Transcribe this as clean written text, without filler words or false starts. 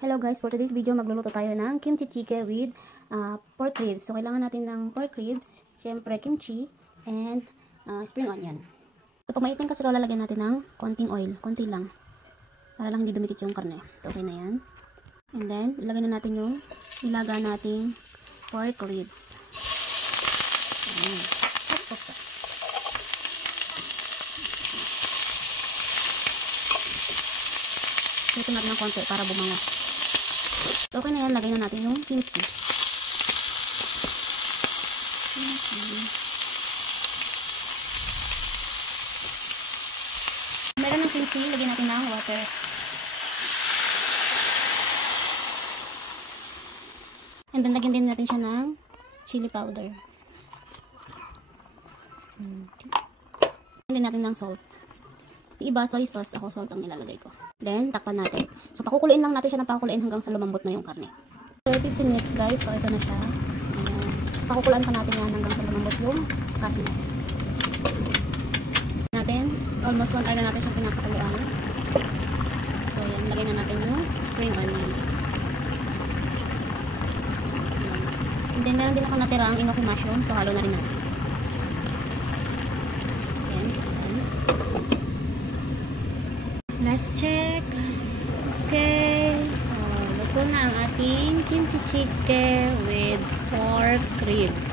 Hello guys, for today's video magluluto tayo ng kimchi chicken with pork ribs. So kailangan natin ng pork ribs, syempre kimchi, and spring onion. So pag maitim kasiro, lalagyan natin ng konting oil, konti lang. Para lang hindi dumikit yung karne. So okay na yan. And then, ilagay na natin yung ilaga nating pork ribs. Ito natin ng konti para bumango. So, okay na yan. Lagay na natin yung kimchi. Meron ng kimchi, lagyan natin ng water. And then, lagyan din natin siya ng chili powder. Lagyan din natin ng salt. Yung iba, soy sauce. Ako, salt ang nilalagay ko. Then, takpan natin. So, pakukuluin lang natin siya ng pakukuluin hanggang sa lumambot na yung karne. So, 15 minutes guys. So, ito na siya. So, pakukuluan pa natin yan hanggang sa lumambot yung karne. Almost 1 hour na natin siyang pinapakuluan. So, yan. Lagay na natin yung spring onion. And then, meron din ako natirang enoki mushroom. So, halo na rin natin. Let's check. Okay. Luto na ang ating kimchi chicken with pork ribs.